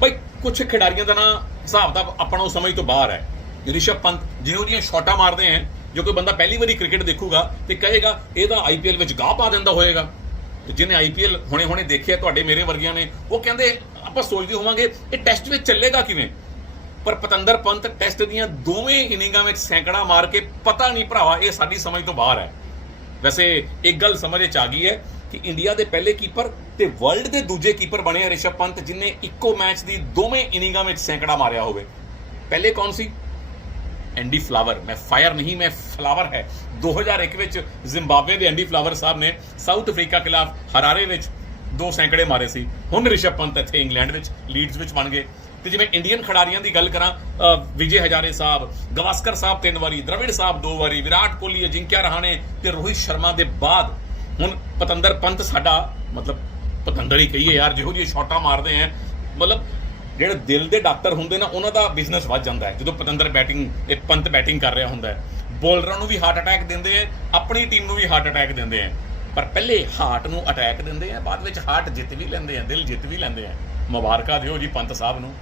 ਭਾਈ ਕੁਝ ਖਿਡਾਰੀਆਂ ਦਾ ਨਾ ਹਿਸਾਬ ਦਾ ਆਪਣਾ ਉਹ ਸਮਝ ਤੋਂ ਬਾਹਰ ਹੈ। ਰਿਸ਼ਵ ਪੰਤ ਜਿਹੋ ਜਿਹੀਆਂ ਸ਼ਾਟਾਂ ਮਾਰਦੇ ਹੈ, ਜੋ ਕੋਈ ਬੰਦਾ ਪਹਿਲੀ ਵਾਰੀ ਕ੍ਰਿਕਟ ਦੇਖੂਗਾ ਤੇ ਕਹੇਗਾ, ਇਹ ਤਾਂ ਆਈਪੀਐਲ ਵਿੱਚ ਗਾਹ ਪਾ ਦਿੰਦਾ ਹੋਏਗਾ। ਤੇ ਜਿਹਨੇ ਆਈਪੀਐਲ ਹੁਣੇ ਹੁਣੇ ਦੇਖਿਆ ਤੁਹਾਡੇ ਮੇਰੇ ਵਰਗਿਆਂ ਨੇ, ਉਹ ਕਹਿੰਦੇ, ਆਪਾਂ ਸੋਚਦੇ ਹੋਵਾਂਗੇ, ਇਹ ਟੈਸਟ ਵਿੱਚ ਚੱਲੇਗਾ ਕਿਵੇਂ? ਪਰ ਪਤੰਦਰ ਪੰਤ ਟੈਸਟ ਦੀਆਂ ਦੋਵੇਂ ਇਨਿੰਗਾਂ ਵਿੱਚ ਸੈਂਕੜਾ ਮਾਰ ਕੇ ਪਤਾ ਨਹੀਂ ਭਰਾਵਾ, ਇਹ ਸਾਡੀ ਸਮਝ ਤੋਂ ਬਾਹਰ ਹੈ। ਵੈਸੇ ਇੱਕ ਗੱਲ ਸਮਝ ਚ ਆ ਗਈ ਹੈ ਕਿ ਇੰਡੀਆ ਦੇ ਪਹਿਲੇ ਕੀਪਰ ਤੇ ਵਰਲਡ ਦੇ ਦੂਜੇ ਕੀਪਰ ਬਣੇ ਆ ਰਿਸ਼ਵ ਪੰਤ, ਜਿਨੇ ਇੱਕੋ ਮੈਚ ਦੀ ਦੋਵੇਂ ਇਨਿੰਗਾਂ ਵਿੱਚ ਸੈਂਕੜਾ ਮਾਰਿਆ ਹੋਵੇ। ਪਹਿਲੇ ਕੌਣ ਸੀ? ਐਂਡੀ ਫਲਾਵਰ। ਮੈਂ ਫਾਇਰ ਨਹੀਂ, ਮੈਂ ਫਲਾਵਰ ਹੈ। 2001 ਵਿੱਚ ਜ਼ਿੰਬਾਬਵੇ ਦੇ ਐਂਡੀ ਫਲਾਵਰ ਸਾਹਿਬ ਨੇ ਸਾਊਥ ਅਫਰੀਕਾ ਖਿਲਾਫ ਹਰਾਰੇ ਵਿੱਚ ਦੋ ਸੈਂਕੜੇ ਮਾਰੇ ਸੀ। ਹੁਣ ਰਿਸ਼ਵ ਪੰਤ ਇੱਥੇ ਇੰਗਲੈਂਡ ਵਿੱਚ, ਲੀਡਸ ਵਿੱਚ ਬਣ ਗਏ। ਤੇ ਜਿਵੇਂ ਇੰਡੀਅਨ ਖਿਡਾਰੀਆਂ ਦੀ ਗੱਲ ਕਰਾਂ ਵਿਜੇ ਹਜ਼ਾਰੇ ਸਾਹਿਬ, ਗਵਾਸਕਰ ਸਾਹਿਬ ਤਿੰਨ ਵਾਰੀ, ਦ੍ਰਵਿੜ ਸਾਹਿਬ ਦੋ ਵਾਰੀ, ਵਿਰਾਟ ਕੋਹਲੀ, ਅਜਿੰਕਿਆ ਰਹਾਣੇ ਤੇ ਰੋਹਿਤ ਸ਼ਰਮਾ ਦੇ ਬਾਅਦ ਹੁਣ ਪਤੰਦਰ ਪੰਤ ਸਾਡਾ, ਮਤਲਬ ਪਤੰਦਰ ਹੀ ਕਹੀਏ ਯਾਰ, ਜਿਹੋ ਜਿਹੀ ਸ਼ਾਟਾਂ ਮਾਰਦੇ ਆ ਮਤਲਬ ਜਿਹੜੇ ਦਿਲ ਦੇ ਡਾਕਟਰ ਹੁੰਦੇ ਨਾ, ਉਹਨਾਂ ਦਾ ਬਿਜ਼ਨਸ ਵੱਧ ਜਾਂਦਾ ਹੈ ਜਦੋਂ ਪਤੰਦਰ ਬੈਟਿੰਗ ਇਹ ਪੰਤ ਬੈਟਿੰਗ ਕਰ ਰਿਹਾ ਹੁੰਦਾ ਹੈ ਬੋਲਰਾਂ ਨੂੰ ਵੀ ਹਾਰਟ ਅਟੈਕ ਦਿੰਦੇ ਆ ਆਪਣੀ ਟੀਮ ਨੂੰ ਵੀ ਹਾਰਟ ਅਟੈਕ ਦਿੰਦੇ ਆ ਪਰ ਪਹਿਲੇ ਹਾਰਟ ਨੂੰ ਅਟੈਕ ਦਿੰਦੇ ਆ ਬਾਅਦ ਵਿੱਚ ਹਾਰਟ ਜਿੱਤ ਵੀ ਲੈਂਦੇ ਆ ਦਿਲ ਜਿੱਤ ਵੀ ਲੈਂਦੇ ਆ ਮੁਬਾਰਕਾਂ ਦਿਓ ਜੀ ਪੰਤ ਸਾਹਿਬ ਨੂੰ।